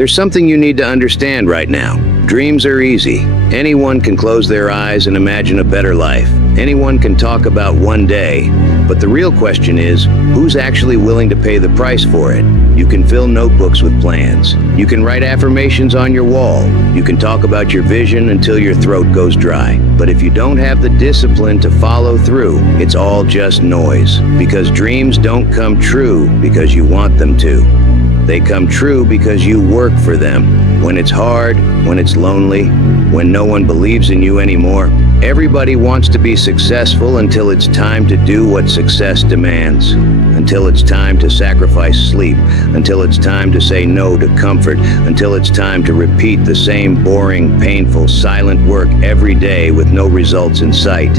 There's something you need to understand right now. Dreams are easy. Anyone can close their eyes and imagine a better life. Anyone can talk about one day. But the real question is, who's actually willing to pay the price for it? You can fill notebooks with plans. You can write affirmations on your wall. You can talk about your vision until your throat goes dry. But if you don't have the discipline to follow through, it's all just noise. Because dreams don't come true because you want them to. They come true because you work for them. When it's hard, when it's lonely, when no one believes in you anymore. Everybody wants to be successful until it's time to do what success demands. Until it's time to sacrifice sleep. Until it's time to say no to comfort. Until it's time to repeat the same boring, painful, silent work every day with no results in sight.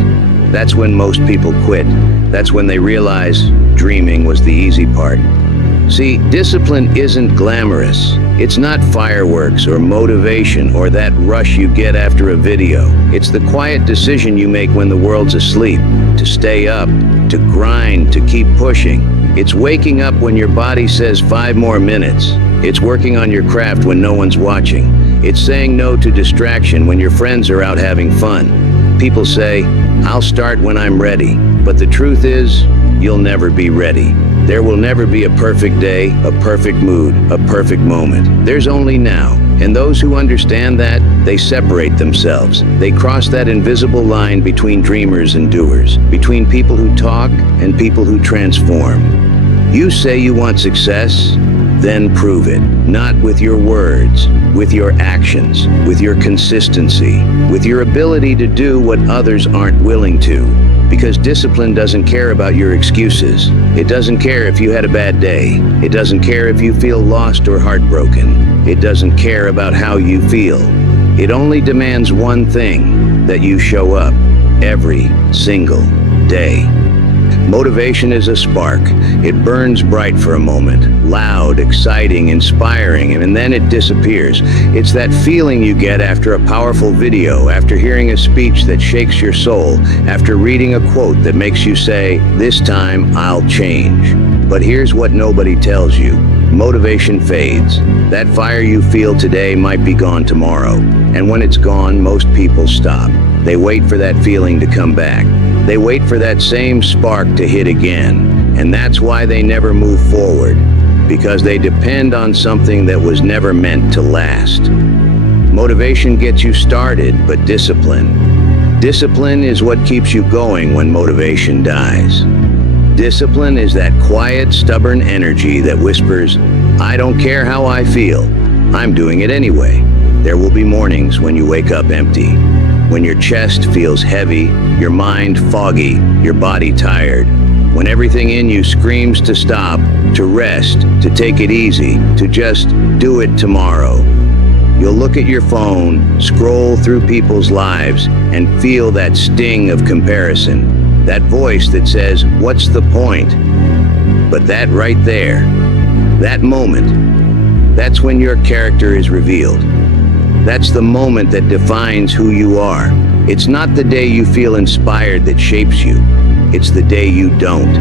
That's when most people quit. That's when they realize dreaming was the easy part. See, discipline isn't glamorous. It's not fireworks or motivation or that rush you get after a video. It's the quiet decision you make when the world's asleep, to stay up, to grind, to keep pushing. It's waking up when your body says 5 more minutes. It's working on your craft when no one's watching. It's saying no to distraction when your friends are out having fun. People say, "I'll start when I'm ready." But the truth is, you'll never be ready. There will never be a perfect day, a perfect mood, a perfect moment. There's only now. And those who understand that, they separate themselves. They cross that invisible line between dreamers and doers, between people who talk and people who transform. You say you want success, then prove it. Not with your words, with your actions, with your consistency, with your ability to do what others aren't willing to. Because discipline doesn't care about your excuses. It doesn't care if you had a bad day. It doesn't care if you feel lost or heartbroken. It doesn't care about how you feel. It only demands one thing, that you show up every single day. Motivation is a spark. It burns bright for a moment, loud, exciting, inspiring, and then it disappears. It's that feeling you get after a powerful video, after hearing a speech that shakes your soul, after reading a quote that makes you say, "This time I'll change." But here's what nobody tells you. Motivation fades. That fire you feel today might be gone tomorrow. And when it's gone, most people stop. They wait for that feeling to come back. They wait for that same spark to hit again. And that's why they never move forward. Because they depend on something that was never meant to last. Motivation gets you started, but discipline is what keeps you going when motivation dies. Discipline is that quiet, stubborn energy that whispers, "I don't care how I feel. I'm doing it anyway." There will be mornings when you wake up empty. When your chest feels heavy, your mind foggy, your body tired. When everything in you screams to stop, to rest, to take it easy, to just do it tomorrow. You'll look at your phone, scroll through people's lives, and feel that sting of comparison. That voice that says, "What's the point?" But that right there, that moment, that's when your character is revealed. That's the moment that defines who you are. It's not the day you feel inspired that shapes you. It's the day you don't.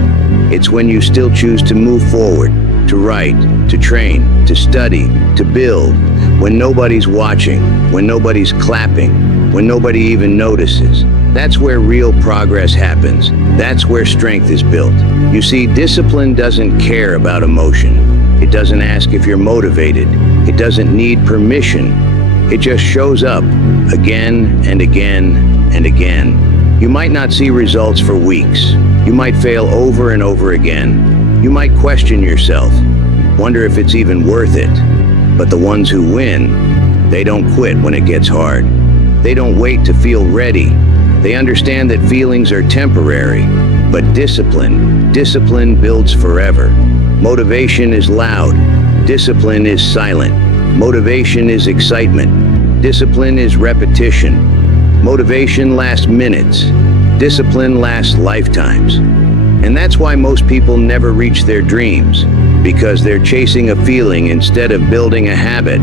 It's when you still choose to move forward, to write, to train, to study, to build, when nobody's watching, when nobody's clapping, when nobody even notices. That's where real progress happens. That's where strength is built. You see, discipline doesn't care about emotion. It doesn't ask if you're motivated. It doesn't need permission. It just shows up again and again and again. You might not see results for weeks. You might fail over and over again. You might question yourself, wonder if it's even worth it. But the ones who win, they don't quit when it gets hard. They don't wait to feel ready. They understand that feelings are temporary. But discipline builds forever. Motivation is loud. Discipline is silent. Motivation is excitement. Discipline is repetition. Motivation lasts minutes. Discipline lasts lifetimes. And that's why most people never reach their dreams, because they're chasing a feeling instead of building a habit.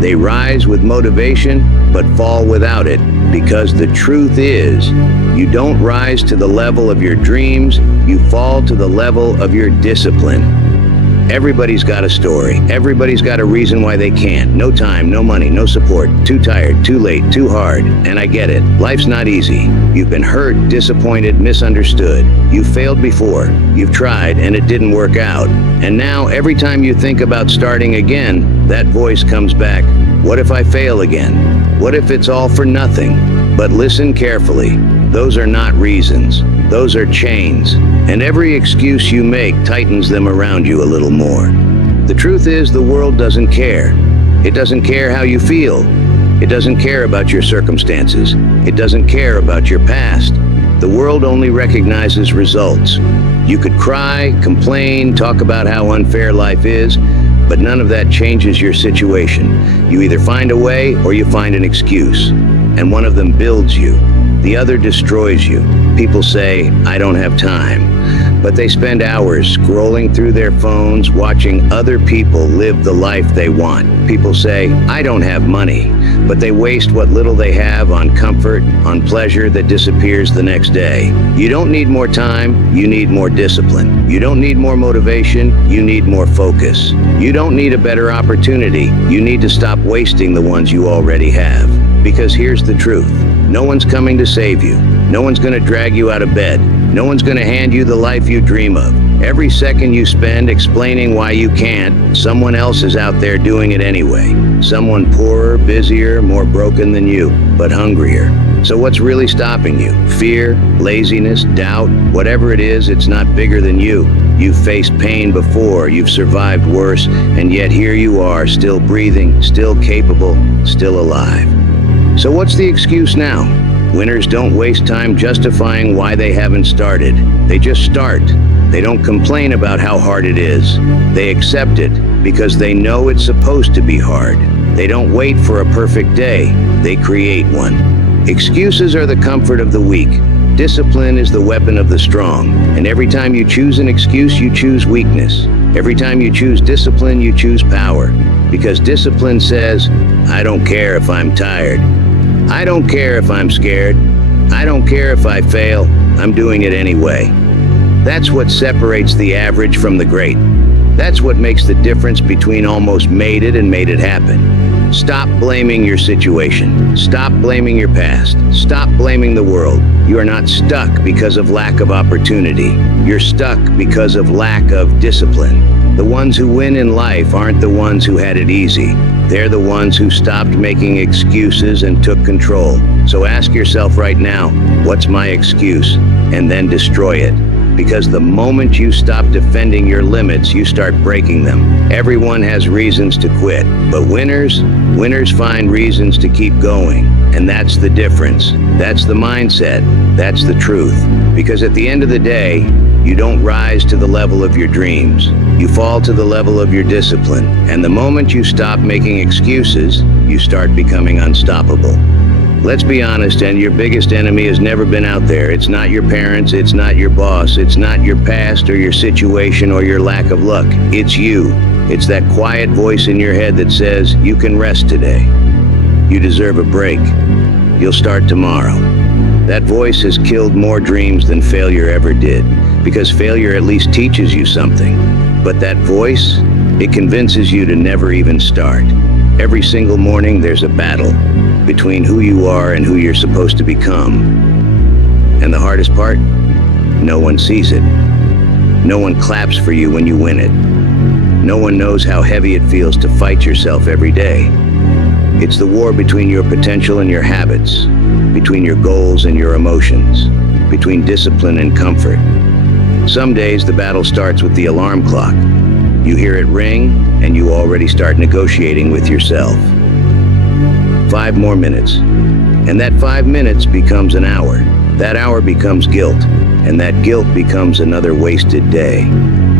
They rise with motivation, but fall without it, because the truth is, you don't rise to the level of your dreams, you fall to the level of your discipline. Everybody's got a story. Everybody's got a reason why they can't. No time, no money, no support. Too tired, too late, too hard. And I get it. Life's not easy. You've been hurt, disappointed, misunderstood. You've failed before. You've tried and it didn't work out. And now every time you think about starting again, that voice comes back. What if I fail again? What if it's all for nothing? But listen carefully. Those are not reasons. Those are chains. And every excuse you make tightens them around you a little more. The truth is, the world doesn't care. It doesn't care how you feel. It doesn't care about your circumstances. It doesn't care about your past. The world only recognizes results. You could cry, complain, talk about how unfair life is, but none of that changes your situation. You either find a way or you find an excuse. And one of them builds you. The other destroys you. People say, I don't have time. But they spend hours scrolling through their phones, watching other people live the life they want. People say, I don't have money. But they waste what little they have on comfort, on pleasure that disappears the next day. You don't need more time, you need more discipline. You don't need more motivation, you need more focus. You don't need a better opportunity, you need to stop wasting the ones you already have. Because here's the truth. No one's coming to save you. No one's going to drag you out of bed. No one's going to hand you the life you dream of. Every second you spend explaining why you can't, someone else is out there doing it anyway. Someone poorer, busier, more broken than you, but hungrier. So what's really stopping you? Fear, laziness, doubt, whatever it is, it's not bigger than you. You've faced pain before, you've survived worse, and yet here you are, still breathing, still capable, still alive. So what's the excuse now? Winners don't waste time justifying why they haven't started. They just start. They don't complain about how hard it is. They accept it because they know it's supposed to be hard. They don't wait for a perfect day. They create one. Excuses are the comfort of the weak. Discipline is the weapon of the strong. And every time you choose an excuse, you choose weakness. Every time you choose discipline, you choose power. Because discipline says, I don't care if I'm tired. I don't care if I'm scared. I don't care if I fail. I'm doing it anyway. That's what separates the average from the great. That's what makes the difference between almost made it and made it happen. Stop blaming your situation. Stop blaming your past. Stop blaming the world. You are not stuck because of lack of opportunity. You're stuck because of lack of discipline. The ones who win in life aren't the ones who had it easy. They're the ones who stopped making excuses and took control. So ask yourself right now, what's my excuse? And then destroy it. Because the moment you stop defending your limits, you start breaking them. Everyone has reasons to quit, but winners find reasons to keep going. And that's the difference. That's the mindset. That's the truth. Because at the end of the day, you don't rise to the level of your dreams. You fall to the level of your discipline. And the moment you stop making excuses, you start becoming unstoppable. Let's be honest, and your biggest enemy has never been out there. It's not your parents, it's not your boss, it's not your past or your situation or your lack of luck. It's you. It's that quiet voice in your head that says, you can rest today. You deserve a break. You'll start tomorrow. That voice has killed more dreams than failure ever did, because failure at least teaches you something. But that voice, it convinces you to never even start. Every single morning there's a battle between who you are and who you're supposed to become. And the hardest part? No one sees it. No one claps for you when you win it. No one knows how heavy it feels to fight yourself every day. It's the war between your potential and your habits, between your goals and your emotions, between discipline and comfort. Some days the battle starts with the alarm clock. You hear it ring, and you already start negotiating with yourself. 5 more minutes. And that 5 minutes becomes an hour. That hour becomes guilt, and that guilt becomes another wasted day.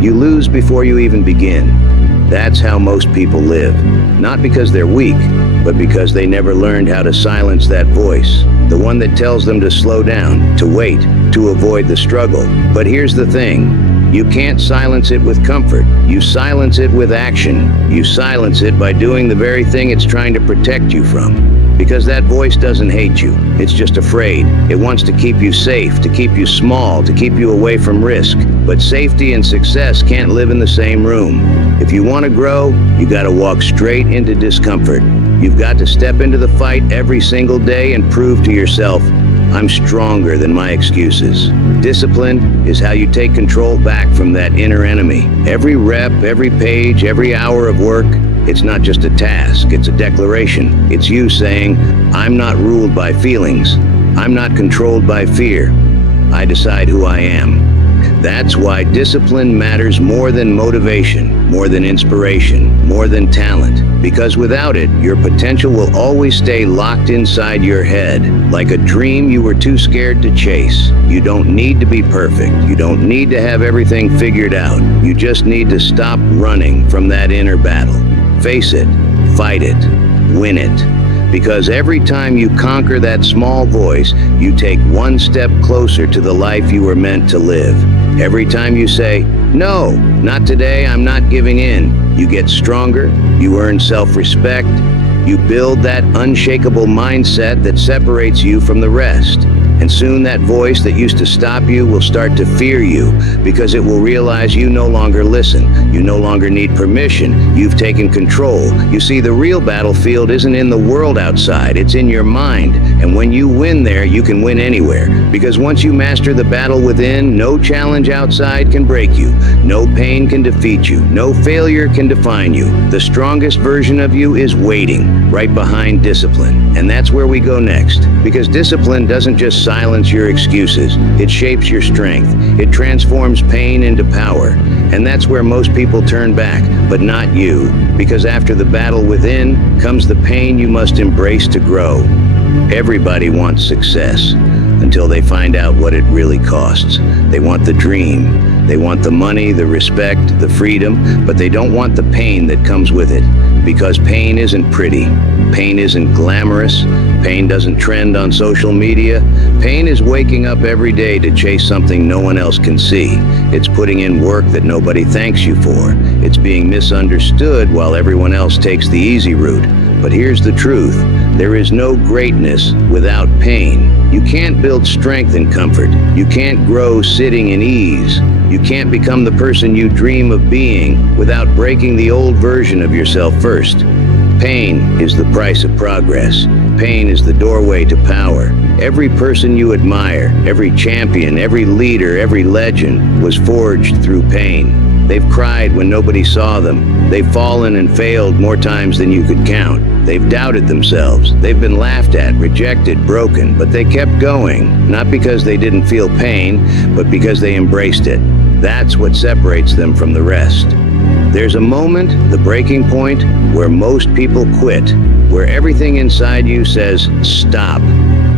You lose before you even begin. That's how most people live. Not because they're weak, but because they never learned how to silence that voice. The one that tells them to slow down, to wait, to avoid the struggle. But here's the thing. You can't silence it with comfort. You silence it with action. You silence it by doing the very thing it's trying to protect you from. Because that voice doesn't hate you. It's just afraid. It wants to keep you safe, to keep you small, to keep you away from risk. But safety and success can't live in the same room. If you want to grow, you got to walk straight into discomfort. You've got to step into the fight every single day and prove to yourself, I'm stronger than my excuses. Discipline is how you take control back from that inner enemy. Every rep, every page, every hour of work, it's not just a task, it's a declaration. It's you saying, I'm not ruled by feelings. I'm not controlled by fear. I decide who I am. That's why discipline matters more than motivation, more than inspiration, more than talent. Because without it, your potential will always stay locked inside your head, like a dream you were too scared to chase. You don't need to be perfect. You don't need to have everything figured out. You just need to stop running from that inner battle. Face it, fight it, win it. Because every time you conquer that small voice, you take one step closer to the life you were meant to live. Every time you say, no, not today, I'm not giving in, you get stronger, you earn self-respect, you build that unshakable mindset that separates you from the rest. And soon that voice that used to stop you will start to fear you because it will realize you no longer listen. You no longer need permission. You've taken control. You see, the real battlefield isn't in the world outside. It's in your mind. And when you win there, you can win anywhere. Because once you master the battle within, no challenge outside can break you. No pain can defeat you. No failure can define you. The strongest version of you is waiting right behind discipline. And that's where we go next. Because discipline doesn't just silence your excuses. It shapes your strength. It transforms pain into power. And that's where most people turn back, but not you. Because after the battle within comes the pain you must embrace to grow. Everybody wants success until they find out what it really costs. They want the dream. They want the money, the respect, the freedom, but they don't want the pain that comes with it. Because pain isn't pretty. Pain isn't glamorous. Pain doesn't trend on social media. Pain is waking up every day to chase something no one else can see. It's putting in work that nobody thanks you for. It's being misunderstood while everyone else takes the easy route. But here's the truth. There is no greatness without pain. You can't build strength in comfort. You can't grow sitting in ease. You can't become the person you dream of being without breaking the old version of yourself first. Pain is the price of progress. Pain is the doorway to power. Every person you admire, every champion, every leader, every legend was forged through pain. They've cried when nobody saw them. They've fallen and failed more times than you could count. They've doubted themselves. They've been laughed at, rejected, broken, but they kept going, not because they didn't feel pain, but because they embraced it. That's what separates them from the rest. There's a moment, the breaking point, where most people quit, where everything inside you says, stop.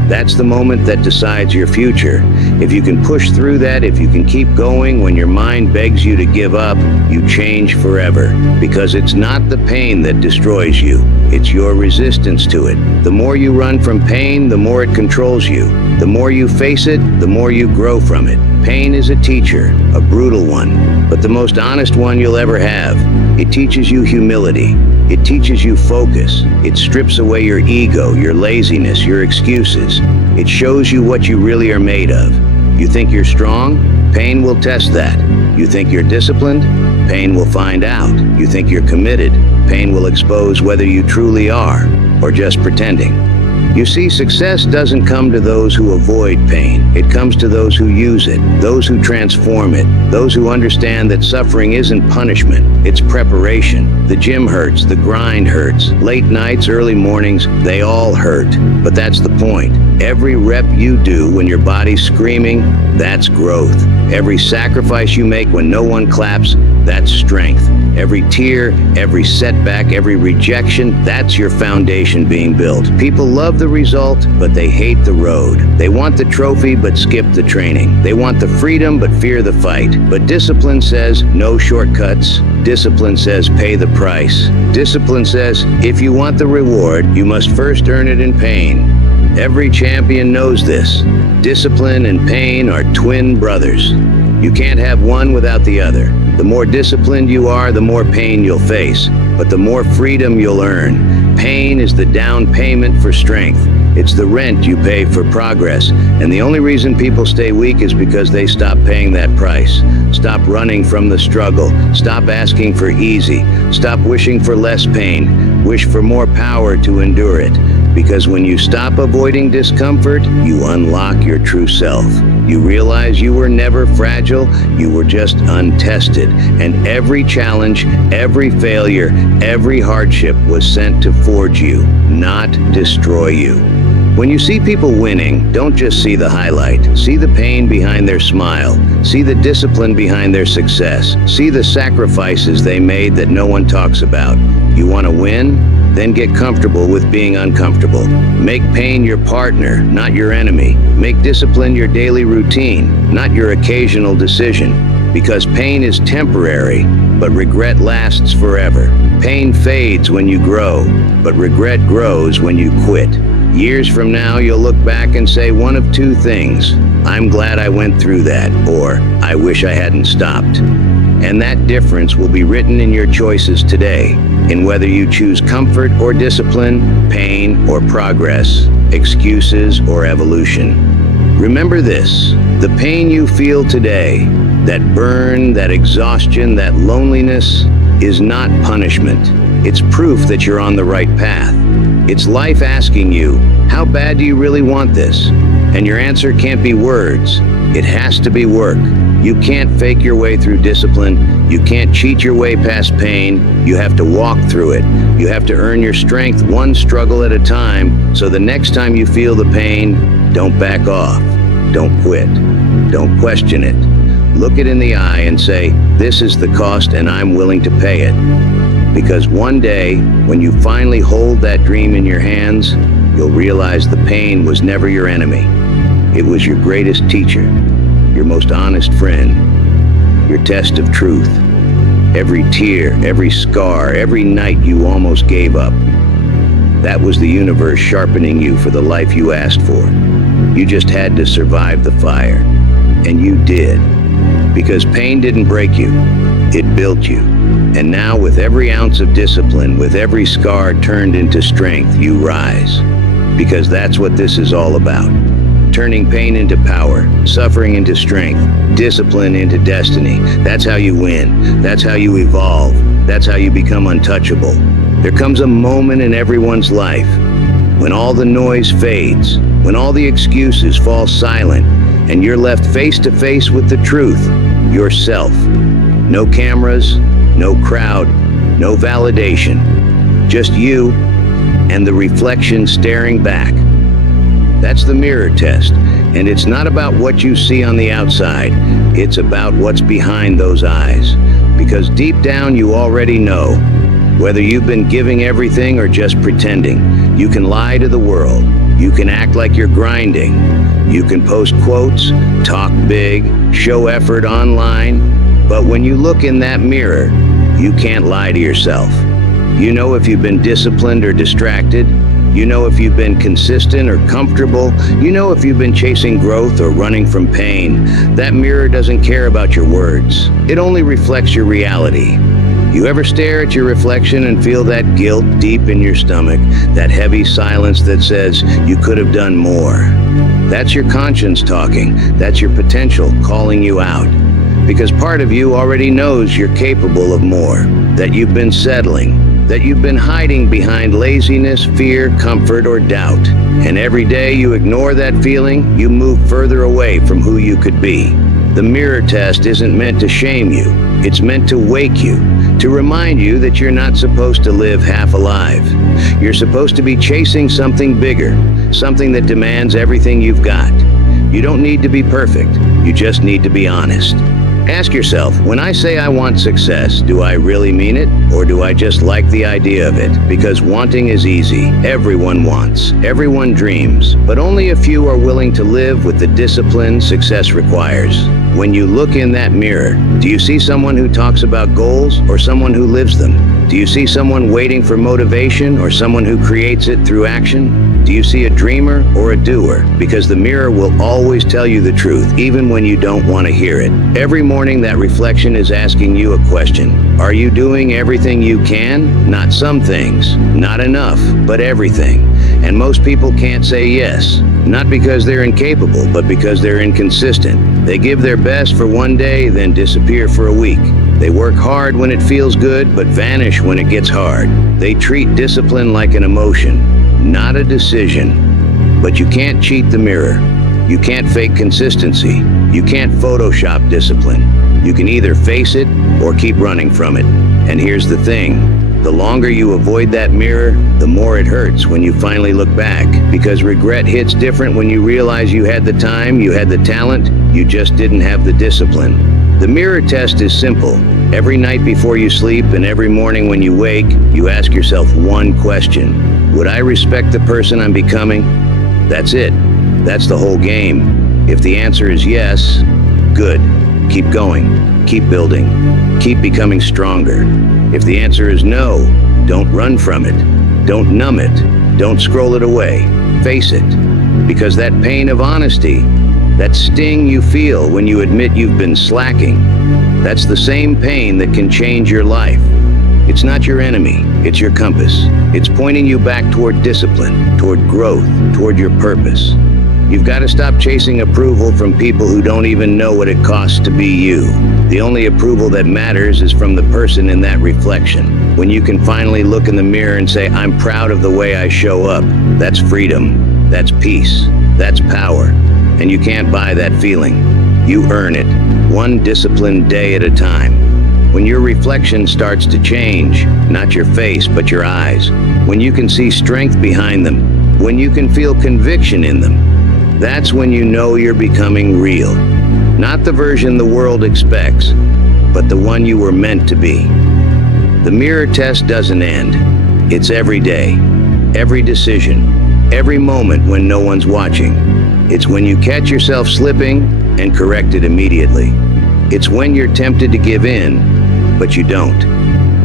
That's the moment that decides your future. If you can push through that, if you can keep going when your mind begs you to give up, you change forever. Because it's not the pain that destroys you, it's your resistance to it. The more you run from pain, the more it controls you. The more you face it, the more you grow from it. Pain is a teacher, a brutal one, but the most honest one you'll ever have. It teaches you humility. It teaches you focus. It strips away your ego, your laziness, your excuses. It shows you what you really are made of. You think you're strong? Pain will test that. You think you're disciplined? Pain will find out. You think you're committed? Pain will expose whether you truly are, or just pretending. You see, success doesn't come to those who avoid pain. It comes to those who use it, those who transform it, those who understand that suffering isn't punishment, it's preparation. The gym hurts, the grind hurts, late nights, early mornings, they all hurt. But that's the point. Every rep you do when your body's screaming, that's growth. Every sacrifice you make when no one claps, that's strength. Every tear, every setback, every rejection, that's your foundation being built. People love the result, but they hate the road. They want the trophy, but skip the training. They want the freedom, but fear the fight. But discipline says no shortcuts. Discipline says pay the price. Discipline says if you want the reward, you must first earn it in pain. Every champion knows this. Discipline and pain are twin brothers. You can't have one without the other. The more disciplined you are, the more pain you'll face, but the more freedom you'll earn. Pain is the down payment for strength. It's the rent you pay for progress, and the only reason people stay weak is because they stop paying that price. Stop running from the struggle. Stop asking for easy. Stop wishing for less pain. Wish for more power to endure it. Because when you stop avoiding discomfort, you unlock your true self. You realize you were never fragile, you were just untested. And every challenge, every failure, every hardship was sent to forge you, not destroy you. When you see people winning, don't just see the highlight. See the pain behind their smile. See the discipline behind their success. See the sacrifices they made that no one talks about. You want to win? Then get comfortable with being uncomfortable. Make pain your partner, not your enemy. Make discipline your daily routine, not your occasional decision. Because pain is temporary, but regret lasts forever. Pain fades when you grow, but regret grows when you quit. Years from now, you'll look back and say one of two things: I'm glad I went through that, or I wish I hadn't stopped. And that difference will be written in your choices today, in whether you choose comfort or discipline, pain or progress, excuses or evolution. Remember this: the pain you feel today, that burn, that exhaustion, that loneliness, is not punishment. It's proof that you're on the right path. It's life asking you, how bad do you really want this? And your answer can't be words. It has to be work. You can't fake your way through discipline. You can't cheat your way past pain. You have to walk through it. You have to earn your strength one struggle at a time, so the next time you feel the pain, don't back off. Don't quit. Don't question it. Look it in the eye and say, this is the cost and I'm willing to pay it. Because one day, when you finally hold that dream in your hands, you'll realize the pain was never your enemy. It was your greatest teacher, your most honest friend, your test of truth. Every tear, every scar, every night you almost gave up. That was the universe sharpening you for the life you asked for. You just had to survive the fire. And you did. Because pain didn't break you, it built you. And now with every ounce of discipline, with every scar turned into strength, you rise. Because that's what this is all about. Turning pain into power, suffering into strength, discipline into destiny. That's how you win. That's how you evolve. That's how you become untouchable. There comes a moment in everyone's life when all the noise fades, when all the excuses fall silent, and you're left face to face with the truth, yourself. No cameras, no crowd, no validation. Just you and the reflection staring back. That's the mirror test, and it's not about what you see on the outside. It's about what's behind those eyes. Because deep down you already know, whether you've been giving everything or just pretending. You can lie to the world. You can act like you're grinding. You can post quotes, talk big, show effort online. But when you look in that mirror, you can't lie to yourself. You know if you've been disciplined or distracted. You know if you've been consistent or comfortable. You know if you've been chasing growth or running from pain. That mirror doesn't care about your words. It only reflects your reality. You ever stare at your reflection and feel that guilt deep in your stomach, that heavy silence that says you could have done more? That's your conscience talking. That's your potential calling you out. Because part of you already knows you're capable of more, that you've been settling, that you've been hiding behind laziness, fear, comfort, or doubt. And every day you ignore that feeling, you move further away from who you could be. The mirror test isn't meant to shame you. It's meant to wake you, to remind you that you're not supposed to live half alive. You're supposed to be chasing something bigger, something that demands everything you've got. You don't need to be perfect. You just need to be honest. Ask yourself, when I say I want success, do I really mean it? Or do I just like the idea of it? Because wanting is easy. Everyone wants. Everyone dreams. But only a few are willing to live with the discipline success requires. When you look in that mirror, do you see someone who talks about goals or someone who lives them? Do you see someone waiting for motivation or someone who creates it through action? Do Do you see a dreamer or a doer? Because the mirror will always tell you the truth, even when you don't want to hear it. Every morning, that reflection is asking you a question. Are you doing everything you can? Not some things, not enough, but everything. And most people can't say yes, not because they're incapable, but because they're inconsistent. They give their best for one day, then disappear for a week. They work hard when it feels good, but vanish when it gets hard. They treat discipline like an emotion, not a decision. But you can't cheat the mirror. You can't fake consistency. You can't Photoshop discipline. You can either face it or keep running from it. And here's the thing. The longer you avoid that mirror, the more it hurts when you finally look back. Because regret hits different when you realize you had the time, you had the talent, you just didn't have the discipline. The mirror test is simple. Every night before you sleep and every morning when you wake, you ask yourself one question. Would I respect the person I'm becoming? That's it. That's the whole game. If the answer is yes, good. Keep going. Keep building. Keep becoming stronger. If the answer is no, don't run from it. Don't numb it. Don't scroll it away. Face it. Because that pain of honesty, that sting you feel when you admit you've been slacking, that's the same pain that can change your life. It's not your enemy, it's your compass. It's pointing you back toward discipline, toward growth, toward your purpose. You've got to stop chasing approval from people who don't even know what it costs to be you. The only approval that matters is from the person in that reflection. When you can finally look in the mirror and say, I'm proud of the way I show up, that's freedom, that's peace, that's power. And you can't buy that feeling. You earn it, one disciplined day at a time. When your reflection starts to change, not your face, but your eyes. When you can see strength behind them. When you can feel conviction in them. That's when you know you're becoming real. Not the version the world expects, but the one you were meant to be. The mirror test doesn't end. It's every day, every decision, every moment when no one's watching. It's when you catch yourself slipping and correct it immediately. It's when you're tempted to give in, but you don't.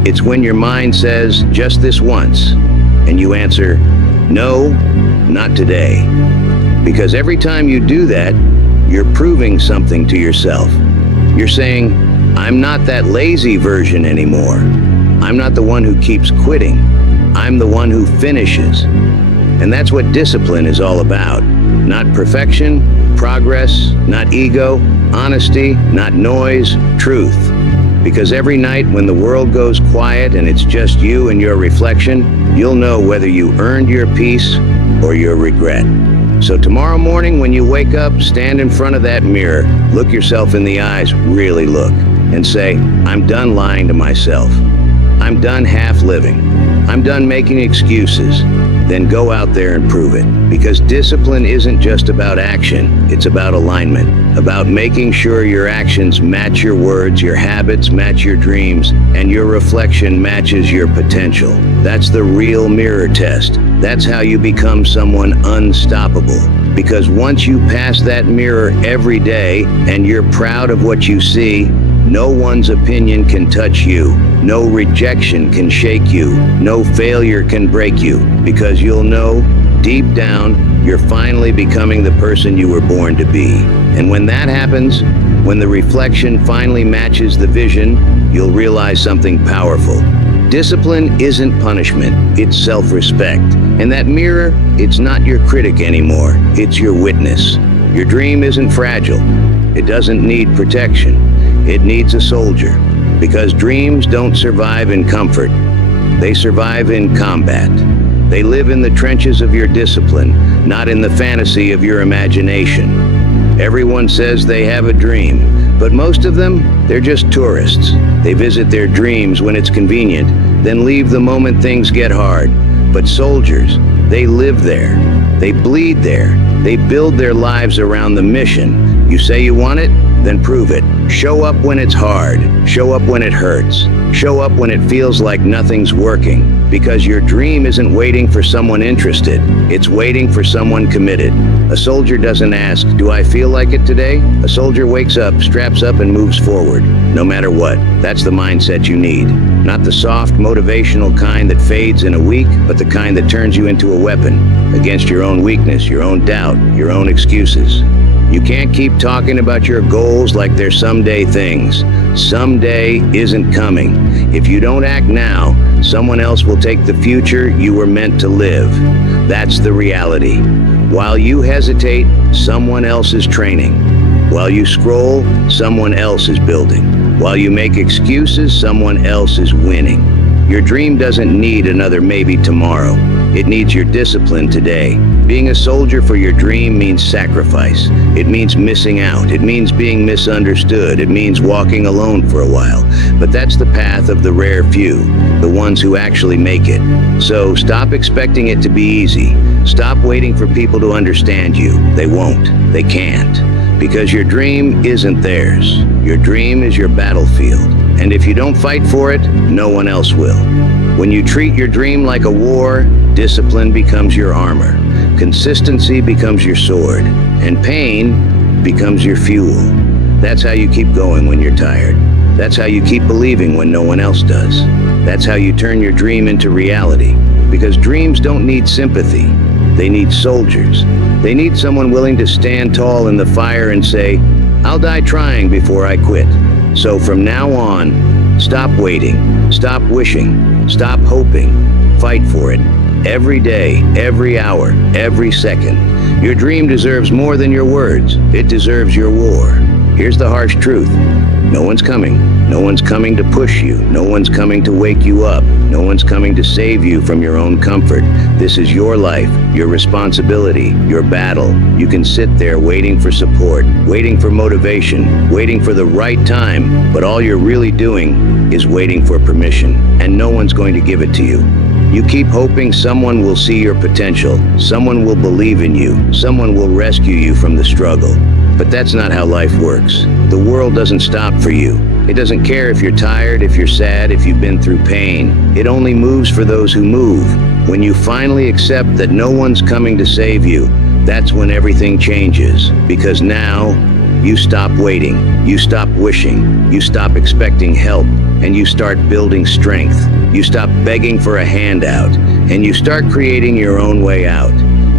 It's when your mind says, just this once, and you answer, no, not today. Because every time you do that, you're proving something to yourself. You're saying, I'm not that lazy version anymore. I'm not the one who keeps quitting. I'm the one who finishes. And that's what discipline is all about. Not perfection, progress, not ego, honesty, not noise, truth. Because every night when the world goes quiet and it's just you and your reflection, you'll know whether you earned your peace or your regret. So tomorrow morning when you wake up, stand in front of that mirror, look yourself in the eyes, really look, and say, I'm done lying to myself. I'm done half living. I'm done making excuses. Then go out there and prove it. Because discipline isn't just about action, it's about alignment. About making sure your actions match your words, your habits match your dreams, and your reflection matches your potential. That's the real mirror test. That's how you become someone unstoppable. Because once you pass that mirror every day and you're proud of what you see, no one's opinion can touch you. No rejection can shake you. No failure can break you. Because you'll know, deep down, you're finally becoming the person you were born to be. And when that happens, when the reflection finally matches the vision, you'll realize something powerful. Discipline isn't punishment, it's self-respect. And that mirror, it's not your critic anymore, it's your witness. Your dream isn't fragile. It doesn't need protection. It needs a soldier. Because dreams don't survive in comfort. They survive in combat. They live in the trenches of your discipline, not in the fantasy of your imagination. Everyone says they have a dream, but most of them, they're just tourists. They visit their dreams when it's convenient, then leave the moment things get hard. But soldiers, they live there. They bleed there. They build their lives around the mission. You say you want it? Then prove it. Show up when it's hard. Show up when it hurts. Show up when it feels like nothing's working. Because your dream isn't waiting for someone interested. It's waiting for someone committed. A soldier doesn't ask, do I feel like it today? A soldier wakes up, straps up, and moves forward. No matter what. That's the mindset you need. Not the soft, motivational kind that fades in a week, but the kind that turns you into a weapon against your own weakness, your own doubt, your own excuses. You can't keep talking about your goals like they're someday things. Someday isn't coming. If you don't act now, someone else will take the future you were meant to live. That's the reality. While you hesitate, someone else is training. While you scroll, someone else is building. While you make excuses, someone else is winning. Your dream doesn't need another maybe tomorrow. It needs your discipline today. Being a soldier for your dream means sacrifice. It means missing out. It means being misunderstood. It means walking alone for a while. But that's the path of the rare few, the ones who actually make it. So stop expecting it to be easy. Stop waiting for people to understand you. They won't. They can't. Because your dream isn't theirs. Your dream is your battlefield. And if you don't fight for it, no one else will. When you treat your dream like a war, discipline becomes your armor. Consistency becomes your sword. And pain becomes your fuel. That's how you keep going when you're tired. That's how you keep believing when no one else does. That's how you turn your dream into reality. Because dreams don't need sympathy. They need soldiers. They need someone willing to stand tall in the fire and say, I'll die trying before I quit. So from now on, stop waiting, stop wishing, stop hoping, fight for it. Every day, every hour, every second. Your dream deserves more than your words. It deserves your war. Here's the harsh truth. No one's coming. No one's coming to push you. No one's coming to wake you up. No one's coming to save you from your own comfort. This is your life, your responsibility, your battle. You can sit there waiting for support, waiting for motivation, waiting for the right time, but all you're really doing is waiting for permission, and no one's going to give it to you. You keep hoping someone will see your potential, someone will believe in you, someone will rescue you from the struggle. But that's not how life works. The world doesn't stop for you. It doesn't care if you're tired, if you're sad, if you've been through pain. It only moves for those who move. When you finally accept that no one's coming to save you, that's when everything changes. Because now, you stop waiting, you stop wishing, you stop expecting help, and you start building strength. You stop begging for a handout, and you start creating your own way out.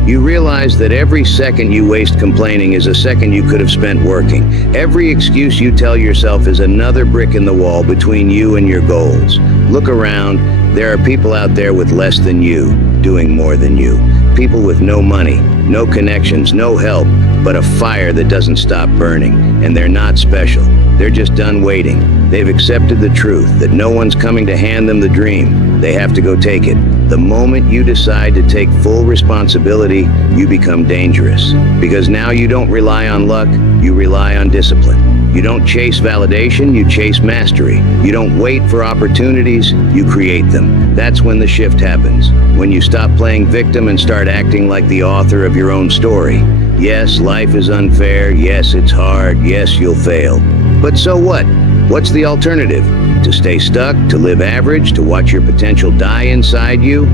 You realize that every second you waste complaining is a second you could have spent working. Every excuse you tell yourself is another brick in the wall between you and your goals. Look around. There are people out there with less than you, doing more than you. People with no money, no connections, no help, but a fire that doesn't stop burning. And they're not special. They're just done waiting. They've accepted the truth that no one's coming to hand them the dream. They have to go take it. The moment you decide to take full responsibility, you become dangerous. Because now you don't rely on luck, you rely on discipline. You don't chase validation, you chase mastery. You don't wait for opportunities, you create them. That's when the shift happens. When you stop playing victim and start acting like the author of your own story. Yes, life is unfair. Yes, it's hard. Yes, you'll fail. But so what? What's the alternative? To stay stuck, to live average, to watch your potential die inside you?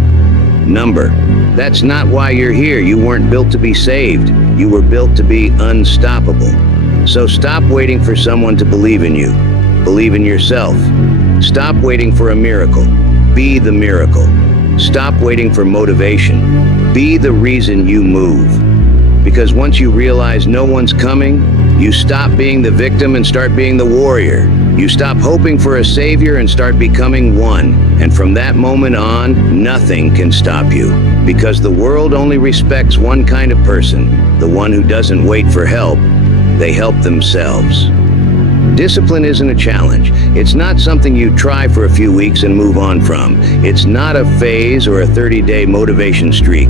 Number. That's not why you're here. You weren't built to be saved. You were built to be unstoppable. So stop waiting for someone to believe in you. Believe in yourself. Stop waiting for a miracle. Be the miracle. Stop waiting for motivation. Be the reason you move. Because once you realize no one's coming, you stop being the victim and start being the warrior. You stop hoping for a savior and start becoming one. And from that moment on, nothing can stop you. Because the world only respects one kind of person, the one who doesn't wait for help. They help themselves. Discipline isn't a challenge. It's not something you try for a few weeks and move on from. It's not a phase or a 30-day motivation streak.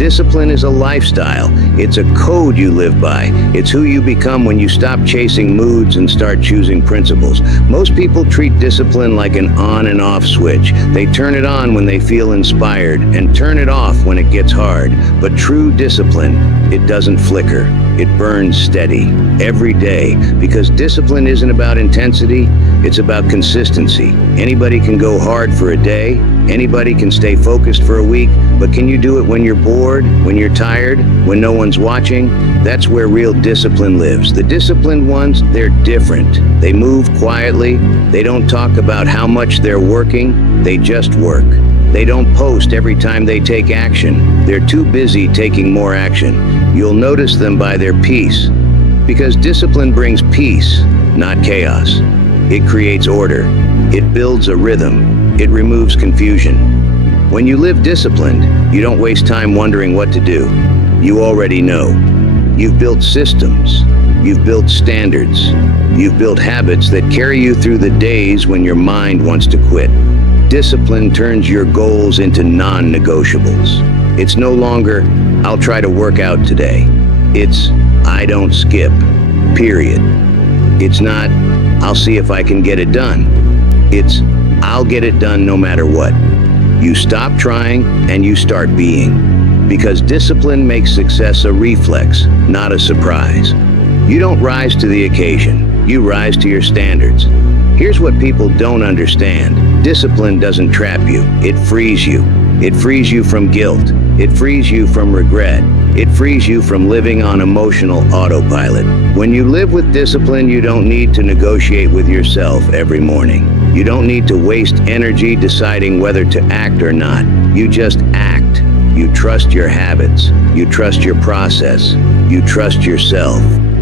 discipline is a lifestyle. It's a code you live by. It's who you become when you stop chasing moods and start choosing principles. Most people treat discipline like an on and off switch. They turn it on when they feel inspired and turn it off when it gets hard. But true discipline, it doesn't flicker. It burns steady every day, because discipline isn't about intensity, it's about consistency. Anybody can go hard for a day, anybody can stay focused for a week, but can you do it when you're bored, when you're tired, when no one's watching? That's where real discipline lives. The disciplined ones, they're different. They move quietly, they don't talk about how much they're working, they just work. They don't post every time they take action. They're too busy taking more action. You'll notice them by their peace. Because discipline brings peace, not chaos. It creates order. It builds a rhythm. It removes confusion. When you live disciplined, you don't waste time wondering what to do. You already know. You've built systems. You've built standards. You've built habits that carry you through the days when your mind wants to quit. Discipline turns your goals into non-negotiables. It's no longer, I'll try to work out today. It's, I don't skip, period. It's not, I'll see if I can get it done. It's, I'll get it done no matter what. You stop trying and you start being. Because discipline makes success a reflex, not a surprise. You don't rise to the occasion, you rise to your standards. Here's what people don't understand. Discipline doesn't trap you, it frees you. It frees you from guilt. It frees you from regret. It frees you from living on emotional autopilot. When you live with discipline, you don't need to negotiate with yourself every morning. You don't need to waste energy deciding whether to act or not. You just act. You trust your habits. You trust your process. You trust yourself.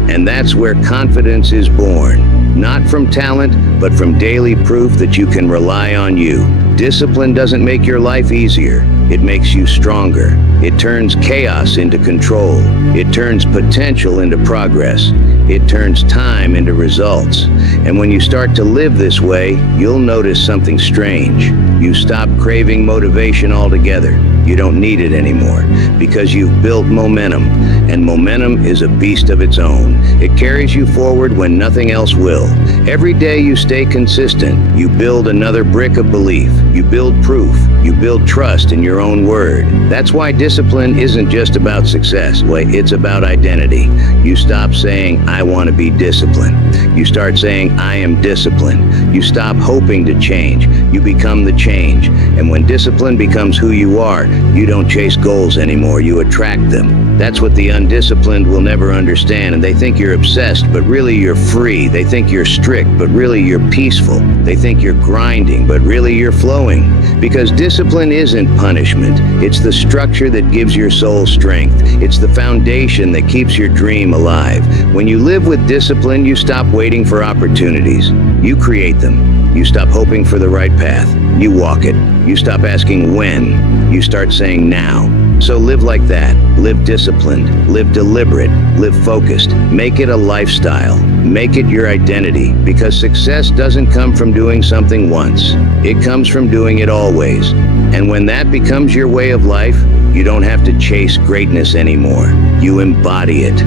And that's where confidence is born. Not from talent, but from daily proof that you can rely on you. Discipline doesn't make your life easier. It makes you stronger. It turns chaos into control. It turns potential into progress. It turns time into results. And when you start to live this way, you'll notice something strange. You stop craving motivation altogether. You don't need it anymore because you've built momentum, and momentum is a beast of its own. It carries you forward when nothing else will. Every day you stay consistent. You build another brick of belief. You build proof. You build trust in your own word. That's why discipline isn't just about success. It's about identity. You stop saying, I want to be disciplined. You start saying, I am disciplined. You stop hoping to change. You become the change. And when discipline becomes who you are, you don't chase goals anymore. You attract them. That's what the undisciplined will never understand. And they think you're obsessed, but really you're free. They think you're strict, but really you're peaceful. They think you're grinding, but really you're flowing. Because discipline isn't punishment. It's the structure that gives your soul strength. It's the foundation that keeps your dream alive. When you live with discipline, you stop waiting for opportunities. You create them. You stop hoping for the right path. You walk it. You stop asking when. You start saying now. So live like that. Live disciplined. Live deliberate. Live focused. Make it a lifestyle. Make it your identity. Because success doesn't come from doing something once. It comes from doing it always. And when that becomes your way of life, you don't have to chase greatness anymore. You embody it.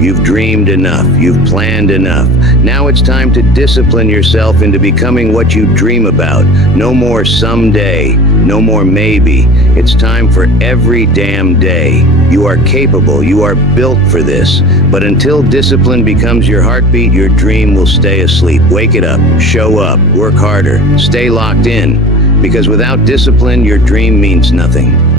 You've dreamed enough. You've planned enough. Now it's time to discipline yourself into becoming what you dream about. No more someday. No more maybe. It's time for every damn day. You are capable. You are built for this. But until discipline becomes your heartbeat, your dream will stay asleep. Wake it up. Show up. Work harder. Stay locked in. Because without discipline, your dream means nothing.